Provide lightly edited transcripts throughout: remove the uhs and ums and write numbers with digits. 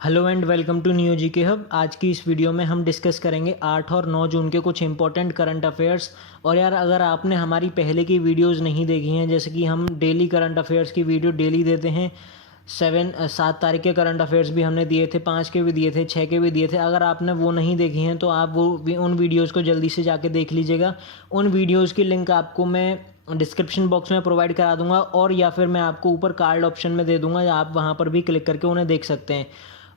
Hello and welcome to new GK hub. आज की इस वीडियो में हम डिस्कस करेंगे 8 और 9 जून के कुछ इंपॉर्टेंट करंट अफेयर्स। और यार अगर आपने हमारी पहले की वीडियोस नहीं देखी हैं, जैसे कि हम डेली करंट अफेयर्स की वीडियो डेली देते हैं, 7 तारीख के करंट अफेयर्स भी हमने दिए थे, 5 के भी दिए थे, 6 के भी दिए थे। अगर आपने वो नहीं देखी हैं तो आप उन वीडियोज़ को जल्दी से जाके देख लीजिएगा। उन वीडियोज़ की लिंक आपको मैं डिस्क्रिप्शन बॉक्स में प्रोवाइड करा दूंगा, और या फिर मैं आपको ऊपर कार्ड ऑप्शन में दे दूंगा, या आप वहाँ पर भी क्लिक करके उन्हें देख सकते हैं।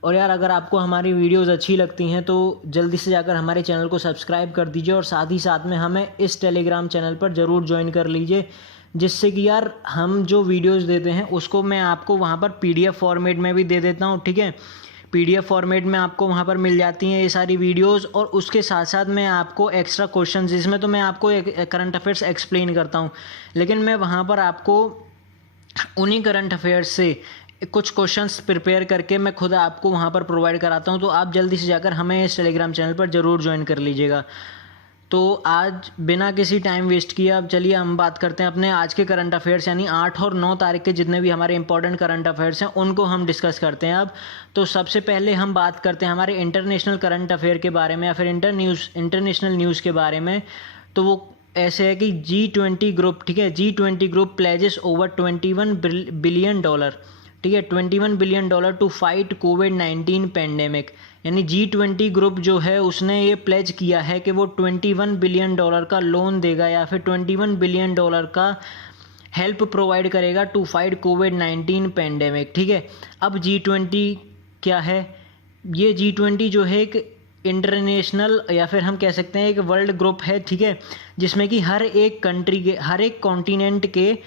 और यार अगर आपको हमारी वीडियोस अच्छी लगती हैं तो जल्दी से जाकर हमारे चैनल को सब्सक्राइब कर दीजिए, और साथ ही साथ में हमें इस टेलीग्राम चैनल पर ज़रूर ज्वाइन कर लीजिए, जिससे कि यार हम जो वीडियोस देते हैं उसको मैं आपको वहाँ पर पीडीएफ फॉर्मेट में भी दे देता हूँ। ठीक है, पीडीएफ फॉर्मेट में आपको वहाँ पर मिल जाती हैं ये सारी वीडियोस, और उसके साथ साथ मैं आपको एक्स्ट्रा क्वेश्चंस, जिसमें तो मैं आपको करंट अफेयर्स एक्सप्लेन करता हूँ, लेकिन मैं वहाँ पर आपको उन्हीं करंट अफेयर्स से कुछ क्वेश्चंस प्रिपेयर करके मैं खुद आपको वहाँ पर प्रोवाइड कराता हूँ। तो आप जल्दी से जाकर हमें इस टेलीग्राम चैनल पर ज़रूर ज्वाइन कर लीजिएगा। तो आज बिना किसी टाइम वेस्ट किए अब चलिए हम बात करते हैं अपने आज के करंट अफेयर्स, यानी 8 और 9 तारीख के जितने भी हमारे इंपॉर्टेंट करंट अफेयर्स हैं उनको हम डिस्कस करते हैं अब। तो सबसे पहले हम बात करते हैं हमारे इंटरनेशनल करंट अफेयर के बारे में, या फिर इंटरनेशनल न्यूज़ के बारे में। तो वो ऐसे है कि G20 ग्रुप, ठीक है, G20 group pledges over $21 billion, ठीक है, $21 बिलियन टू फाइट कोविड-19 पेंडेमिक। यानी G20 ग्रुप जो है उसने ये प्लेज किया है कि वो $21 बिलियन का लोन देगा, या फिर $21 बिलियन का हेल्प प्रोवाइड करेगा टू फाइट कोविड-19 पेंडेमिक। ठीक है, अब G20 क्या है? ये G20 जो है एक इंटरनेशनल, या फिर हम कह सकते हैं एक वर्ल्ड ग्रुप है, ठीक है, जिसमें कि हर एक कंट्री के, हर एक कॉन्टिनेंट के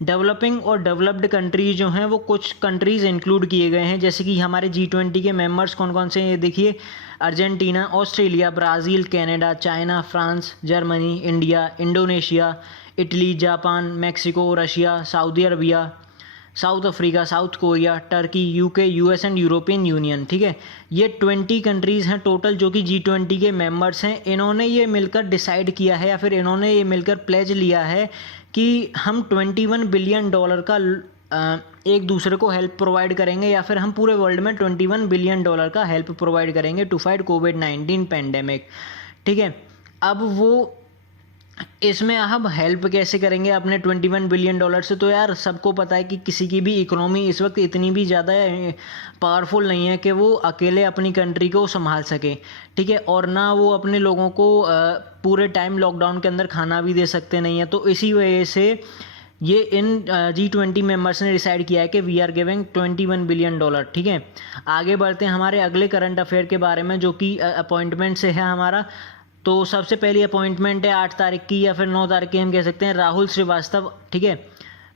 डेवलपिंग और डेवलप्ड कंट्रीज जो हैं वो कुछ कंट्रीज़ इंक्लूड किए गए हैं। जैसे कि हमारे G20 के मेंबर्स कौन कौन से हैं, ये देखिए: Argentina, Australia, Brazil, Canada, China, France, Germany, India, Indonesia, Italy, Japan, Mexico, Russia, Saudi Arabia, south Africa, south Korea, Turkey, UK, US and European union. ठीक है, ये 20 कंट्रीज़ हैं टोटल जो कि G20 के मेंबर्स हैं। इन्होंने ये मिलकर डिसाइड किया है, या फिर इन्होंने ये मिलकर प्लेज लिया है कि हम $21 बिलियन का एक दूसरे को हेल्प प्रोवाइड करेंगे, या फिर हम पूरे वर्ल्ड में $21 बिलियन का हेल्प प्रोवाइड करेंगे टू फाइट कोविड-19 पेंडेमिक। ठीक है, अब वो इसमें हम हेल्प कैसे करेंगे अपने $21 बिलियन से? तो यार सबको पता है कि किसी की भी इकोनॉमी इस वक्त इतनी भी ज़्यादा पावरफुल नहीं है कि वो अकेले अपनी कंट्री को संभाल सके। ठीक है, और ना वो अपने लोगों को पूरे टाइम लॉकडाउन के अंदर खाना भी दे सकते नहीं है। तो इसी वजह से ये इन G20 मेंबर्स ने डिसाइड किया है कि वी आर गिविंग $21 बिलियन। ठीक है, आगे बढ़ते हैं हमारे अगले करंट अफेयर के बारे में, जो कि अपॉइंटमेंट से है हमारा। तो सबसे पहली अपॉइंटमेंट है 8 तारीख की, या फिर 9 तारीख की, हम कह सकते हैं, राहुल श्रीवास्तव। ठीक है,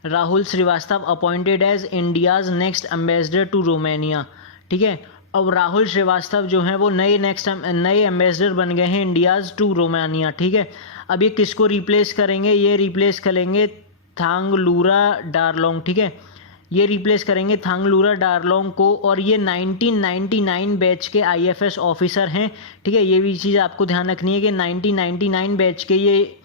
Rahul Srivastava appointed as India's next ambassador to Romania. ठीक है, अब राहुल श्रीवास्तव जो हैं वो नए एम्बेसडर बन गए हैं इंडियाज़ टू रोमानिया। ठीक है, अब ये किसको रिप्लेस करेंगे? ये रिप्लेस करेंगे थांगलूरा डारलोंग। ठीक है, ये रिप्लेस करेंगे थांगलूरा डारलोंग को, और ये 1999 बैच के आईएफएस ऑफिसर हैं। ठीक है, ये भी चीज़ आपको ध्यान रखनी है कि 1999 बैच के ये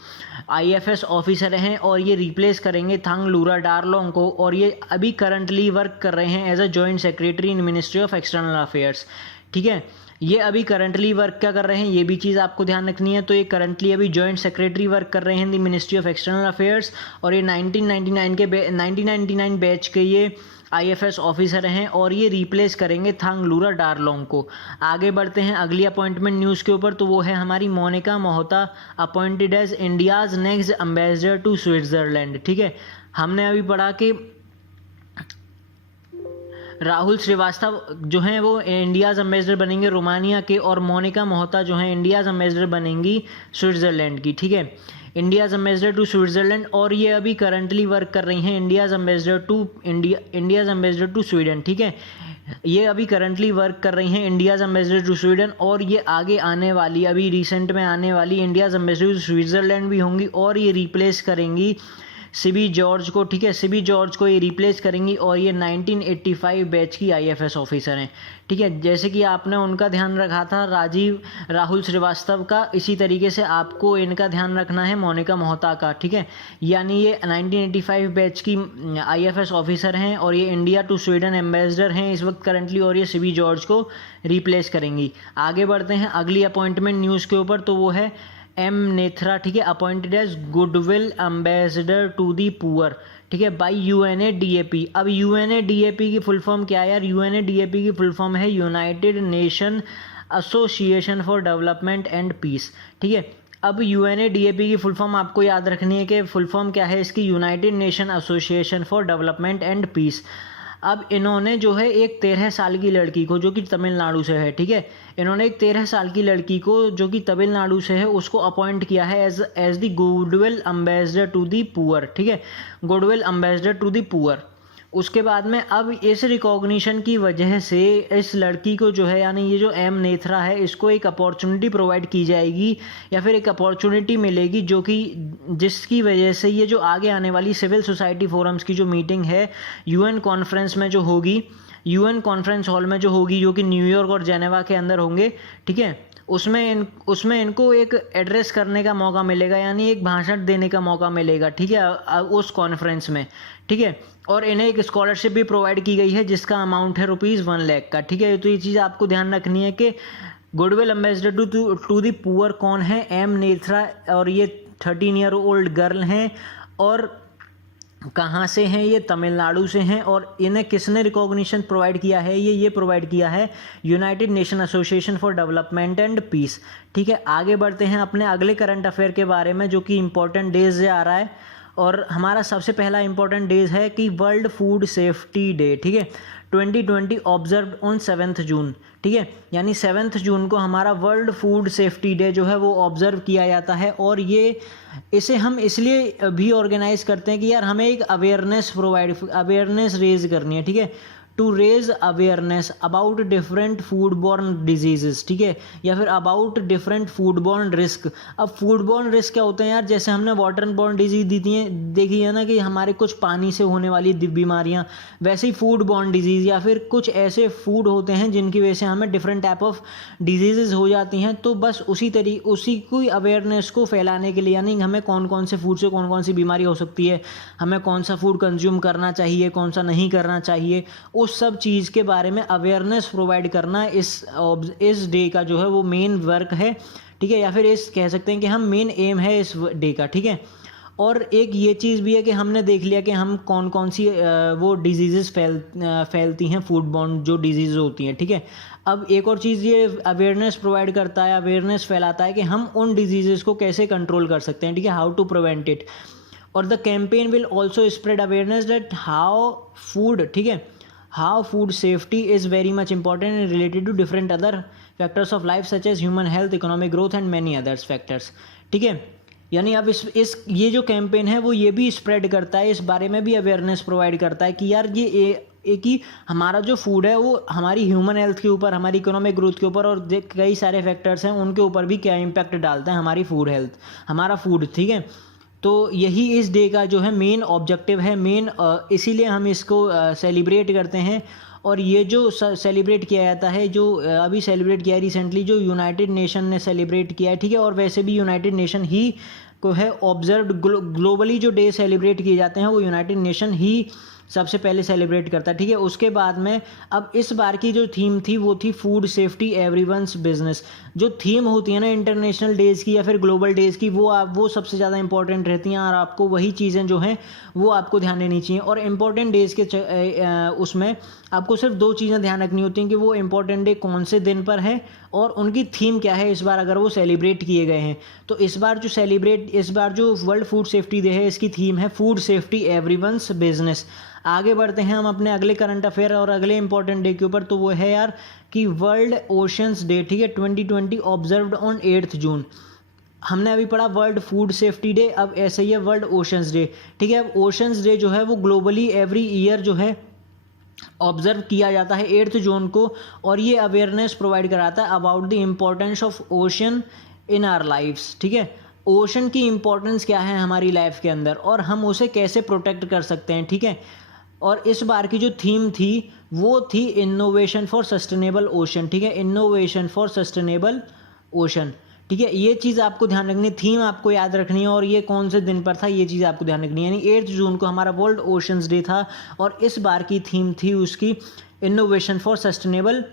आईएफएस ऑफिसर हैं, और ये रिप्लेस करेंगे थांगलूरा डारलोंग को, और ये अभी करंटली वर्क कर रहे हैं as a joint secretary in ministry of external affairs. ठीक है, ये अभी करंटली वर्क क्या कर रहे हैं, ये भी चीज़ आपको ध्यान रखनी है। तो ये करंटली अभी जॉइंट सेक्रेटरी वर्क कर रहे हैं the ministry of external affairs, और ये 1999 बैच के ये आईएफएस ऑफिसर हैं, और ये रिप्लेस करेंगे थांगलूरा डारलोंग को। आगे बढ़ते हैं अगली अपॉइंटमेंट न्यूज़ के ऊपर, तो वो है हमारी Monika Mohta appointed as India's next ambassador to Switzerland. ठीक है, हमने अभी पढ़ा कि राहुल श्रीवास्तव जो हैं वो इंडियाज़ एम्बेसडर बनेंगे रोमानिया के, और मोनिका मोहता जो हैं इंडियाज़ एम्बेसडर बनेंगी स्विट्ज़रलैंड की। ठीक है, इंडियाज़ एम्बेसडर टू स्विट्ज़रलैंड, और ये अभी करंटली वर्क कर रही हैं इंडियाज़ एम्बेसडर टू स्वीडन। ठीक है, ये अभी करंटली वर्क कर रही हैं इंडियाज़ एम्बेसडर टू स्वीडन, और ये आगे आने वाली, अभी रिसेंट में आने वाली इंडियाज़ एम्बेसडर टू स्विट्ज़रलैंड भी होंगी, और ये रिप्लेस करेंगी सिबी जॉर्ज को, ठीक है, सिबी जॉर्ज को ये रिप्लेस करेंगी और ये 1985 बैच की आईएफएस ऑफिसर हैं, ठीक है। जैसे कि आपने उनका ध्यान रखा था राहुल श्रीवास्तव का, इसी तरीके से आपको इनका ध्यान रखना है मोनिका मोहता का, ठीक है। यानी ये 1985 बैच की आईएफएस ऑफिसर हैं और ये इंडिया टू स्वीडन एम्बेसडर हैं इस वक्त करंटली, और ये सिबी जॉर्ज को रिप्लेस करेंगी। आगे बढ़ते हैं अगली अपॉइंटमेंट न्यूज़ के ऊपर, तो वो है एम नेथ्रा, ठीक है, appointed as goodwill ambassador to the poor, ठीक है, बाई यूएनएडीएपी। अब यूएनएडीएपी की फुल फॉर्म क्या है यार? यूएनएडीएपी की फुल फॉर्म है United Nation Association for Development and Peace, ठीक है। अब यूएनएडीएपी की फुल फॉर्म आपको याद रखनी है कि फुल फॉर्म क्या है इसकी, United Nation Association for Development and Peace. अब इन्होंने जो है एक 13 साल की लड़की को, जो कि तमिलनाडु से है, ठीक है, इन्होंने एक 13 साल की लड़की को जो कि तमिलनाडु से है उसको अपॉइंट किया है as the goodwill ambassador to the poor, ठीक है, goodwill ambassador to the poor. उसके बाद में अब इस रिकॉग्निशन की वजह से इस लड़की को जो है, यानी ये जो एम नेथ्रा है, इसको एक अपॉर्चुनिटी प्रोवाइड की जाएगी या फिर एक अपॉर्चुनिटी मिलेगी, जो कि जिसकी वजह से ये जो आगे आने वाली सिविल सोसाइटी फोरम्स की जो मीटिंग है यूएन कॉन्फ्रेंस में जो होगी, यूएन कॉन्फ्रेंस हॉल में जो होगी, जो कि न्यूयॉर्क और जेनेवा के अंदर होंगे, ठीक है, उसमें इनको एक एड्रेस करने का मौका मिलेगा, यानी एक भाषण देने का मौका मिलेगा, ठीक है, उस कॉन्फ्रेंस में, ठीक है। और इन्हें एक स्कॉलरशिप भी प्रोवाइड की गई है जिसका अमाउंट है ₹1 लाख का, ठीक है। तो ये चीज़ आपको ध्यान रखनी है कि goodwill ambassador to the poor कौन है? एम नेथ्रा, और ये 13 ईयर ओल्ड गर्ल हैं और कहाँ से हैं? ये तमिलनाडु से हैं। और इन्हें किसने रिकॉग्निशन प्रोवाइड किया है? ये प्रोवाइड किया है United Nation Association for Development and Peace, ठीक है। आगे बढ़ते हैं अपने अगले करंट अफेयर के बारे में, जो कि इंपॉर्टेंट डेज से आ रहा है, और हमारा सबसे पहला इंपॉर्टेंट डेज है कि वर्ल्ड फूड सेफ्टी डे, ठीक है, 2020 ऑब्जर्व ऑन 7 जून, ठीक है, यानी 7 जून को हमारा वर्ल्ड फूड सेफ्टी डे जो है वो ऑब्जर्व किया जाता है। और इसे हम इसलिए भी ऑर्गेनाइज करते हैं कि यार हमें एक अवेयरनेस रेज करनी है, ठीक है, to raise awareness about different food borne diseases, ठीक है, या फिर about different food borne risk. अब फूड बॉर्न रिस्क क्या होते हैं यार? जैसे हमने वाटर बॉर्न डिजीज देखी है ना, कि हमारे कुछ पानी से होने वाली बीमारियां, वैसे ही फूड बॉर्न डिजीज या फिर कुछ ऐसे फूड होते हैं जिनकी वजह से हमें डिफरेंट टाइप ऑफ डिजीजेज हो जाती हैं। तो बस उसी को अवेयरनेस को फैलाने के लिए, यानी हमें कौन कौन से फूड से कौन कौन सी बीमारी हो सकती है, हमें कौन सा फूड कंज्यूम करना चाहिए, कौन सा नहीं करना चाहिए, उस सब चीज़ के बारे में अवेयरनेस प्रोवाइड करना इस डे का जो है वो मेन वर्क है, ठीक है, या फिर इस कह सकते हैं कि हम मेन एम है इस डे का, ठीक है। और एक ये चीज़ भी है कि हमने देख लिया कि हम कौन कौन सी वो डिजीज़ेस फैलती हैं, फूड बॉर्न जो डिजीज़ होती हैं, ठीक है। अब एक और चीज़ ये अवेयरनेस प्रोवाइड करता है, अवेयरनेस फैलाता है कि हम उन डिजीज़ेस को कैसे कंट्रोल कर सकते हैं, ठीक है, हाउ टू प्रिवेंट इट। और the campaign will also spread awareness that how food, ठीक है, how food safety is very much important and related to different other factors of life such as human health, economic growth and many others factors, ठीक है। यानी अब ये जो campaign है वो ये भी स्प्रेड करता है, इस बारे में भी अवेयरनेस प्रोवाइड करता है कि यार ये एक ही हमारा जो फूड है वो हमारी ह्यूमन हेल्थ के ऊपर, हमारी इकोनॉमिक ग्रोथ के ऊपर और कई सारे फैक्टर्स हैं उनके ऊपर भी क्या इम्पैक्ट डालता है हमारी फूड हेल्थ, हमारा फूड, ठीक है। तो यही इस डे का जो है मेन ऑब्जेक्टिव है, इसीलिए हम इसको सेलिब्रेट करते हैं। और ये जो सेलिब्रेट किया जाता है, जो अभी सेलिब्रेट किया है रिसेंटली, जो यूनाइटेड नेशन ने सेलिब्रेट किया है, ठीक है। और वैसे भी यूनाइटेड नेशन ही को है ऑब्जर्व्ड, ग्लोबली जो डे सेलिब्रेट किए जाते हैं वो यूनाइटेड नेशन ही सबसे पहले सेलिब्रेट करता है, ठीक है। उसके बाद में अब इस बार की जो थीम थी वो थी फूड सेफ्टी एवरीवन्स बिजनेस। जो थीम होती है ना इंटरनेशनल डेज़ की या फिर ग्लोबल डेज़ की, वो सबसे ज़्यादा इंपॉर्टेंट रहती हैं और आपको वही चीज़ें जो हैं वो आपको ध्यान देनी चाहिए। और इम्पॉर्टेंट डेज़ के उसमें आपको सिर्फ 2 चीज़ें ध्यान रखनी होती हैं कि वो इम्पॉर्टेंट डे कौन से दिन पर है और उनकी थीम क्या है इस बार, अगर वो सेलिब्रेट किए गए हैं। तो इस बार जो वर्ल्ड फूड सेफ्टी डे है इसकी थीम है फूड सेफ्टी एवरीवन्स बिजनेस। आगे बढ़ते हैं हम अपने अगले करंट अफेयर और अगले इंपॉर्टेंट डे के ऊपर, तो वो है यार कि वर्ल्ड ओशंस डे, ठीक है, 2020 ऑब्जर्व्ड ऑन 8 जून। हमने अभी पढ़ा वर्ल्ड फूड सेफ्टी डे, अब ऐसे ही है वर्ल्ड ओशंस डे, ठीक है। अब ओशंस डे जो है वो ग्लोबली एवरी ईयर जो है ऑब्जर्व किया जाता है 8 जून को, और ये अवेयरनेस प्रोवाइड कराता है about the importance of ocean in our lifes, ठीक है। ओशन की इम्पोर्टेंस क्या है हमारी लाइफ के अंदर और हम उसे कैसे प्रोटेक्ट कर सकते हैं, ठीक है। और इस बार की जो थीम थी वो थी इनोवेशन फॉर सस्टेनेबल ओशन, ठीक है, इनोवेशन फॉर सस्टेनेबल ओशन, ठीक है। ये चीज़ आपको ध्यान रखनी है, थीम आपको याद रखनी है और ये कौन से दिन पर था ये चीज़ आपको ध्यान रखनी है। यानी 8 जून को हमारा वर्ल्ड ओशंस डे था और इस बार की थीम थी उसकी इनोवेशन फॉर सस्टेनेबल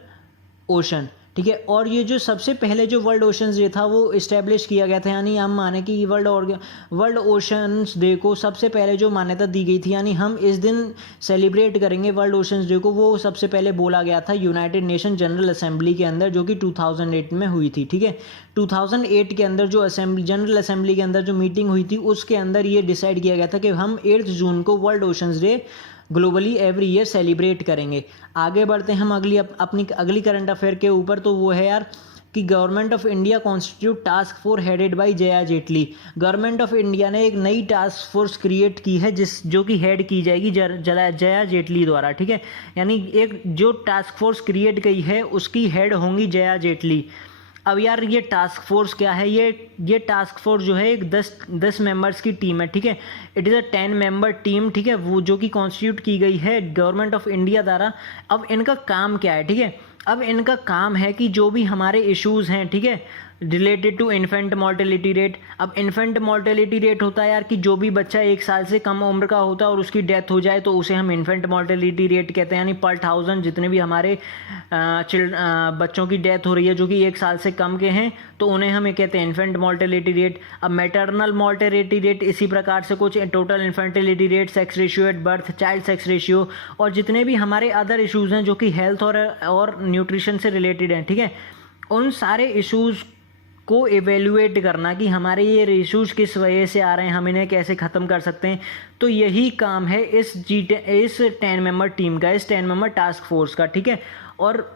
ओशन, ठीक है। और ये जो सबसे पहले जो वर्ल्ड ओशंस डे था वो इस्टेब्लिश किया गया था, यानी हम माने कि वर्ल्ड ओशंस डे को सबसे पहले जो मान्यता दी गई थी, यानी हम इस दिन सेलिब्रेट करेंगे वर्ल्ड ओशंस डे को, वो सबसे पहले बोला गया था यूनाइटेड नेशन जनरल असेंबली के अंदर, जो कि 2008 में हुई थी, ठीक है। 2008 के अंदर जो जनरल असेंबली के अंदर जो मीटिंग हुई थी उसके अंदर ये डिसाइड किया गया था कि हम 8 जून को world oceans day globally every year celebrate करेंगे। आगे बढ़ते हैं हम अपनी अगली करंट अफेयर के ऊपर, तो वो है यार कि government of India constitute task force headed by Jaya Jaitley. Government of India ने एक नई टास्क फोर्स क्रिएट की है जो कि हेड की जाएगी जया जेटली द्वारा, ठीक है। यानी एक जो टास्क फोर्स क्रिएट की है उसकी हेड होंगी जया जेटली। अब यार ये टास्क फोर्स क्या है, ये टास्क फोर्स जो है एक 10 मेंबर्स की टीम है, ठीक है। It is a 10 member team, ठीक है, वो जो कि कॉन्स्टिट्यूट की गई है गवर्नमेंट ऑफ इंडिया द्वारा। अब इनका काम क्या है, ठीक है, अब इनका काम है कि जो भी हमारे इश्यूज़ हैं, ठीक है, related to infant mortality rate. अब इन्फेंट मोर्टेलिटी रेट होता है यार कि जो भी बच्चा 1 साल से कम उम्र का होता है और उसकी डेथ हो जाए तो उसे हम इन्फेंट मोर्टेलिटी रेट कहते हैं। यानी पर 1000 जितने भी हमारे बच्चों की डेथ हो रही है जो कि 1 साल से कम के हैं तो उन्हें हम ये कहते हैं इन्फेंट मोर्टेलिटी रेट। अब मैटरनल मोर्टेलिटी रेट इसी प्रकार से कुछ, total infertility rate, sex ratio at birth, child sex ratio, और जितने भी हमारे अदर इश्यूज़ हैं जो कि हेल्थ और न्यूट्रिशन से रिलेटेड हैं, ठीक है, उन सारे इश्यूज़ को एवेल्युएट करना कि हमारे ये इश्यूज़ किस वजह से आ रहे हैं, हम इन्हें कैसे ख़त्म कर सकते हैं। तो यही काम है इस 10 मेंबर टीम का, इस 10 मेंबर टास्क फोर्स का, ठीक है। और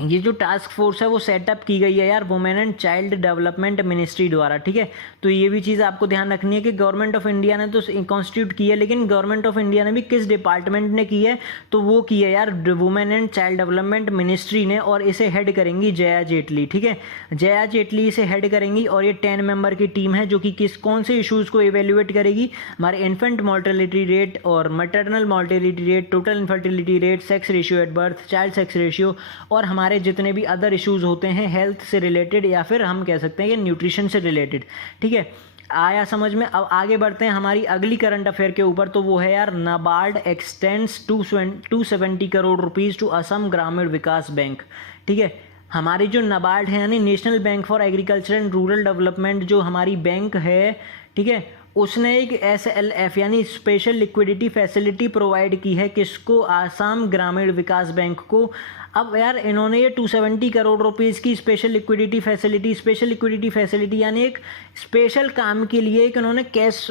ये जो टास्क फोर्स है वो सेटअप की गई है यार women and child development ministry द्वारा, ठीक है। तो ये भी चीज़ आपको ध्यान रखनी है कि गवर्नमेंट ऑफ इंडिया ने तो कॉन्स्टिट्यूट की है, लेकिन गवर्नमेंट ऑफ इंडिया ने भी किस डिपार्टमेंट ने की है, तो वो की है यार women and child development ministry ने, और इसे हेड करेंगी जया जेटली, ठीक है। जया जेटली इसे हेड करेंगी और ये 10 मेंबर की टीम है जो कि कौन से इशूज़ को इवेल्युएट करेगी, हमारे इन्फेंट मोर्टेलिटी रेट और maternal mortality rate, total infertility rate, sex ratio at birth, child sex ratio, और हमारे जितने भी अदर इश्यूज होते हैं हेल्थ से रिलेटेड या फिर हम कह सकते हैं कि न्यूट्रिशन से रिलेटेड, ठीक है। आया समझ में। अब आगे बढ़ते हैं हमारी अगली करंट अफेयर के ऊपर, तो वो है यार NABARD extends 270 crore rupees to Assam Gramin Vikas bank, ठीक है। हमारी जो नाबार्ड है यानी national bank for agriculture and rural development जो हमारी बैंक है, ठीक है, उसने एक SLF यानी स्पेशल लिक्विडिटी फैसिलिटी प्रोवाइड की है किसको, आसाम ग्रामीण विकास बैंक को। अब यार इन्होंने ये 270 करोड़ रुपीज़ की स्पेशल लिक्विडिटी फैसिलिटी यानी एक स्पेशल काम के लिए एक इन्होंने कैश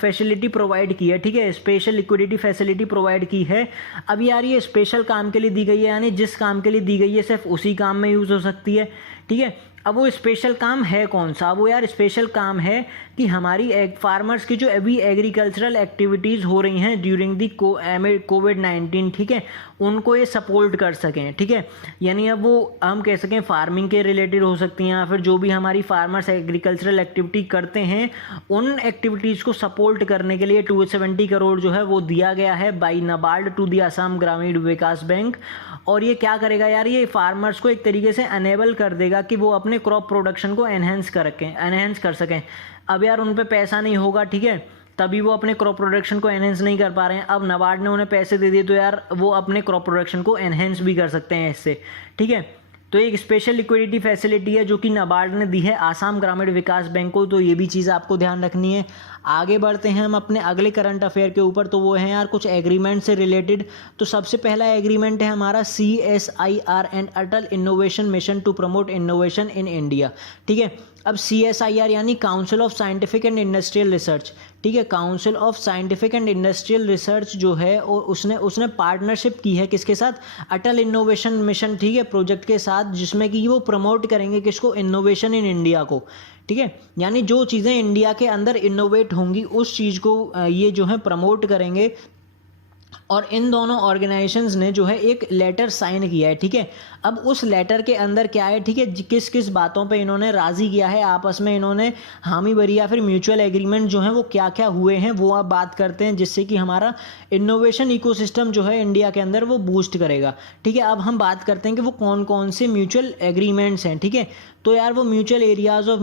फैसिलिटी प्रोवाइड की है, ठीक है, स्पेशल लिक्विडिटी फैसिलिटी प्रोवाइड की है। अब यार ये स्पेशल काम के लिए दी गई है, यानी जिस काम के लिए दी गई है सिर्फ उसी काम में यूज़ हो सकती है, ठीक है। अब वो स्पेशल काम है कौन सा, वो यार स्पेशल काम है कि हमारी फार्मर्स की जो अभी एग्रीकल्चरल एक्टिविटीज़ हो रही हैं ड्यूरिंग दी कोविड-19, ठीक है, उनको ये सपोर्ट कर सकें, ठीक है। यानी अब वो हम कह सकें फार्मिंग के रिलेटेड हो सकती हैं या फिर जो भी हमारी फार्मर्स एग्रीकल्चरल एक्टिविटी करते हैं उन एक्टिविटीज़ को सपोर्ट करने के लिए 270 करोड़ जो है वो दिया गया है by NABARD to the Assam Gramin Vikas bank. और ये क्या करेगा यार, ये फार्मर्स को एक तरीके से अनेबल कर देगा कि वो अपने क्रॉप प्रोडक्शन को एनहेंस कर सकें। अब यार उन पे पैसा नहीं होगा, ठीक है, तभी वो अपने क्रॉप प्रोडक्शन को एनहेंस नहीं कर पा रहे हैं। अब नाबार्ड ने उन्हें पैसे दे दिए तो यार वो अपने क्रॉप प्रोडक्शन को एनहेंस भी कर सकते हैं इससे, ठीक है। तो एक स्पेशल लिक्विडिटी फैसिलिटी है जो कि नाबार्ड ने दी है आसाम ग्रामीण विकास बैंक को, तो ये भी चीज़ आपको ध्यान रखनी है। आगे बढ़ते हैं हम अपने अगले करंट अफेयर के ऊपर, तो वो है यार कुछ एग्रीमेंट से रिलेटेड। तो सबसे पहला एग्रीमेंट है हमारा CSIR and Atal innovation mission to promote innovation in India, ठीक है। अब CSIR यानी council of scientific and industrial research, ठीक है, council of scientific and industrial research जो है और उसने पार्टनरशिप की है किसके साथ, अटल इनोवेशन मिशन, ठीक है, प्रोजेक्ट के साथ, जिसमें कि वो प्रमोट करेंगे किसको, इनोवेशन इन इंडिया को, ठीक है। यानी जो चीज़ें इंडिया के अंदर इनोवेट होंगी उस चीज़ को ये जो है प्रमोट करेंगे और इन दोनों ऑर्गेनाइजेशंस ने जो है एक लेटर साइन किया है, ठीक है। अब उस लेटर के अंदर क्या है, ठीक है, किस किस बातों पे इन्होंने राज़ी किया है, आपस में इन्होंने हामी भरी या फिर म्यूचुअल एग्रीमेंट जो है वो क्या क्या हुए हैं वो आप बात करते हैं, जिससे कि हमारा इनोवेशन इकोसिस्टम जो है इंडिया के अंदर वो बूस्ट करेगा, ठीक है। अब हम बात करते हैं कि वो कौन कौन से म्यूचुअल एग्रीमेंट्स हैं, ठीक है। तो यार वो म्यूचुअल एरियाज़ ऑफ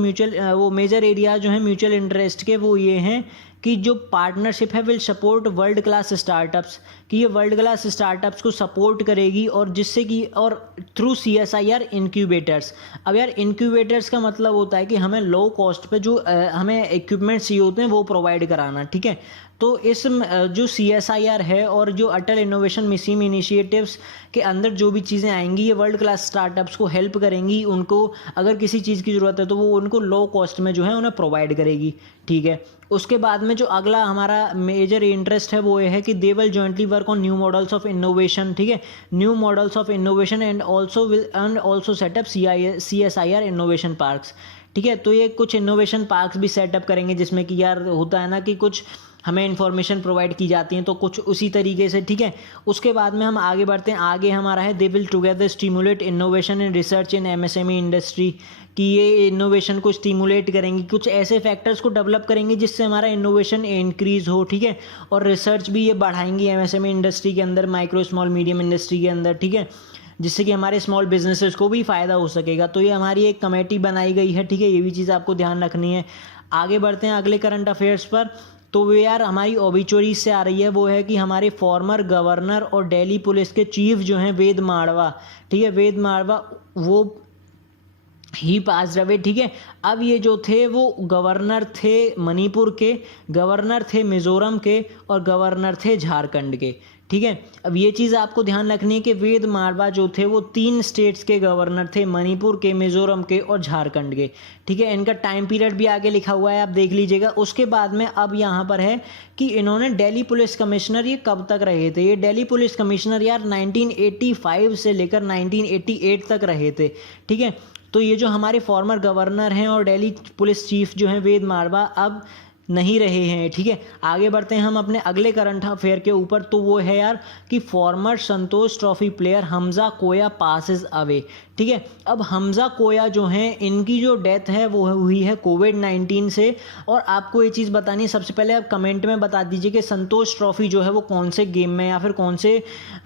वो मेजर एरियाज जो हैं म्यूचुअल इंटरेस्ट के वो ये हैं कि जो पार्टनरशिप है will support world class startups, कि ये वर्ल्ड क्लास स्टार्टअप्स को सपोर्ट करेगी और जिससे कि और थ्रू CSIR इनक्यूबेटर्स। अब यार इनक्यूबेटर्स का मतलब होता है कि हमें लो कॉस्ट पे जो हमें इक्विपमेंट्स चाहिए होते हैं वो प्रोवाइड कराना, ठीक है। तो इस जो CSIR है और जो अटल इनोवेशन मिशन इनिशिएटिव्स के अंदर जो भी चीज़ें आएंगी ये वर्ल्ड क्लास स्टार्टअप्स को हेल्प करेंगी, उनको अगर किसी चीज़ की ज़रूरत है तो वो उनको लो कॉस्ट में जो है उन्हें प्रोवाइड करेगी, ठीक है। उसके बाद में जो अगला हमारा मेजर इंटरेस्ट है वो ये है कि they will jointly work on new models of innovation, ठीक है, new models of innovation and also setup CSIR innovation parks, ठीक है। तो ये कुछ इनोवेशन पार्क्स भी सेटअप करेंगे जिसमें कि यार होता है ना कि कुछ हमें इन्फॉर्मेशन प्रोवाइड की जाती हैं, तो कुछ उसी तरीके से, ठीक है। उसके बाद में हम आगे बढ़ते हैं, आगे हमारा है they will together stimulate innovation and research in MSME industry, कि ये इनोवेशन को स्टिमुलेट करेंगी, कुछ ऐसे फैक्टर्स को डेवलप करेंगी जिससे हमारा इनोवेशन इंक्रीज़ हो, ठीक है। और रिसर्च भी ये बढ़ाएंगी MSME इंडस्ट्री के अंदर, माइक्रो स्मॉल मीडियम इंडस्ट्री के अंदर, ठीक है, जिससे कि हमारे स्मॉल बिजनेसेस को भी फ़ायदा हो सकेगा। तो ये हमारी एक कमेटी बनाई गई है, ठीक है, ये भी चीज़ आपको ध्यान रखनी है। आगे बढ़ते हैं अगले करंट अफेयर्स पर। तो वो यार हमारी ओबिचुअरीज से आ रही है, वो है कि हमारे फॉर्मर गवर्नर और दिल्ली पुलिस के चीफ जो हैं वेद मारवा, ठीक है, वेद मारवा वो ही पास रहे, ठीक है। अब ये जो थे वो गवर्नर थे मणिपुर के, गवर्नर थे मिजोरम के और गवर्नर थे झारखंड के, ठीक है। अब ये चीज़ आपको ध्यान रखनी है कि वेद मारवा जो थे वो 3 स्टेट्स के गवर्नर थे, मणिपुर के, मिजोरम के और झारखंड के, ठीक है। इनका टाइम पीरियड भी आगे लिखा हुआ है, आप देख लीजिएगा। उसके बाद में अब यहाँ पर है कि इन्होंने दिल्ली पुलिस कमिश्नर ये कब तक रहे थे, ये दिल्ली पुलिस कमिश्नर यार 1985 से लेकर 1988 तक रहे थे, ठीक है। तो ये जो हमारे फॉर्मर गवर्नर हैं और दिल्ली पुलिस चीफ जो हैं वेद मारवा अब नहीं रहे हैं, ठीक है। आगे बढ़ते हैं हम अपने अगले करंट अफेयर के ऊपर। तो वो है यार कि फॉर्मर संतोष ट्रॉफी प्लेयर हमजा कोया पासेस अवे, ठीक है। अब हमजा कोया जो हैं इनकी जो डेथ है वो हुई है कोविड-19 से। और आपको ये चीज़ बतानी है, सबसे पहले आप कमेंट में बता दीजिए कि संतोष ट्रॉफी जो है वो कौन से गेम में या फिर कौन से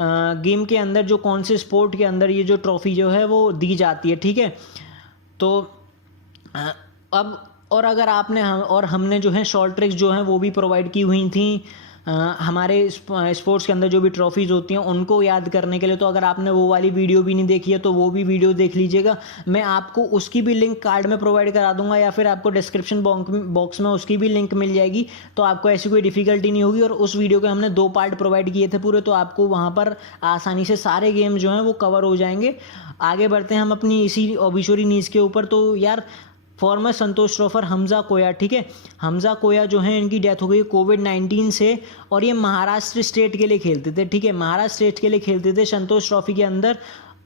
गेम के अंदर, जो कौन से स्पोर्ट के अंदर ये जो ट्रॉफी जो है वो दी जाती है, ठीक है। तो अब और अगर आपने और हमने जो है शॉर्ट ट्रिक्स जो हैं वो भी प्रोवाइड की हुई थी हमारे स्पोर्ट्स के अंदर जो भी ट्रॉफीज़ होती हैं उनको याद करने के लिए। तो अगर आपने वो वाली वीडियो भी नहीं देखी है तो वो भी वीडियो देख लीजिएगा, मैं आपको उसकी भी लिंक कार्ड में प्रोवाइड करा दूंगा या फिर आपको डिस्क्रिप्शन बॉक्स में उसकी भी लिंक मिल जाएगी, तो आपको ऐसी कोई डिफ़िकल्टी नहीं होगी। और उस वीडियो के हमने 2 पार्ट प्रोवाइड किए थे पूरे, तो आपको वहाँ पर आसानी से सारे गेम जो हैं वो कवर हो जाएंगे। आगे बढ़ते हैं हम अपनी इसी ओबिचुरी न्यूज़ के ऊपर। तो यार फॉर्मर संतोष ट्रॉफर हमजा कोया, ठीक है, हमजा कोया जो है इनकी डेथ हो गई कोविड-19 से। और ये महाराष्ट्र स्टेट के लिए खेलते थे, ठीक है, महाराष्ट्र स्टेट के लिए खेलते थे संतोष ट्रॉफी के अंदर।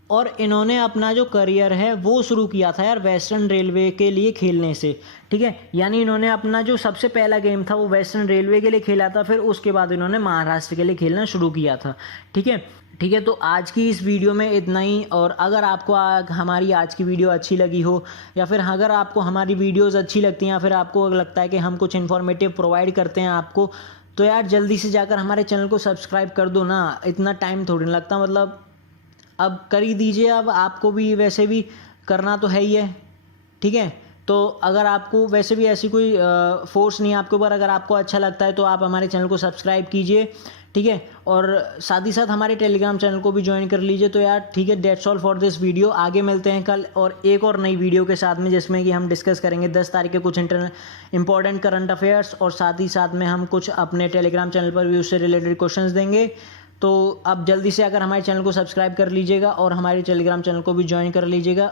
और इन्होंने अपना जो करियर है वो शुरू किया था यार वेस्टर्न रेलवे के लिए खेलने से, ठीक है। यानी इन्होंने अपना जो सबसे पहला गेम था वो वेस्टर्न रेलवे के लिए खेला था, फिर उसके बाद इन्होंने महाराष्ट्र के लिए खेलना शुरू किया था, ठीक है। ठीक है, तो आज की इस वीडियो में इतना ही। और अगर आपको हमारी आज की वीडियो अच्छी लगी हो या फिर अगर आपको हमारी वीडियोस अच्छी लगती हैं या फिर आपको लगता है कि हम कुछ इन्फॉर्मेटिव प्रोवाइड करते हैं आपको, तो यार जल्दी से जाकर हमारे चैनल को सब्सक्राइब कर दो ना, इतना टाइम थोड़ी ना लगता, मतलब अब कर ही दीजिए। अब आपको भी वैसे भी करना तो है ही है, ठीक है। तो अगर आपको वैसे भी ऐसी कोई फोर्स नहीं है आपके ऊपर, अगर आपको अच्छा लगता है तो आप हमारे चैनल को सब्सक्राइब कीजिए, ठीक है। और साथ ही साथ हमारे टेलीग्राम चैनल को भी ज्वाइन कर लीजिए। तो यार ठीक है, that's all for this video. आगे मिलते हैं कल और एक और नई वीडियो के साथ में, जिसमें कि हम डिस्कस करेंगे 10 तारीख के कुछ इंपॉर्टेंट करंट अफेयर्स, और साथ ही साथ में हम कुछ अपने टेलीग्राम चैनल पर भी उससे रिलेटेड क्वेश्चंस देंगे। तो आप जल्दी से अगर हमारे चैनल को सब्सक्राइब कर लीजिएगा और हमारे टेलीग्राम चैनल को भी ज्वाइन कर लीजिएगा।